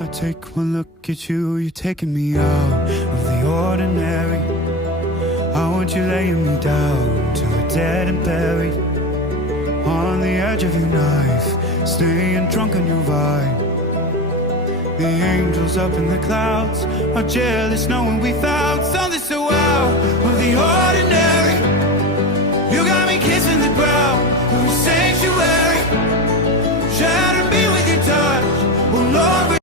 I take one look at you, you're taking me out of the ordinary. I want you laying me down till we're dead and buried, on the edge of your knife, staying drunk on your vine. The angels up in the clouds are jealous knowing we found something so out of the ordinary.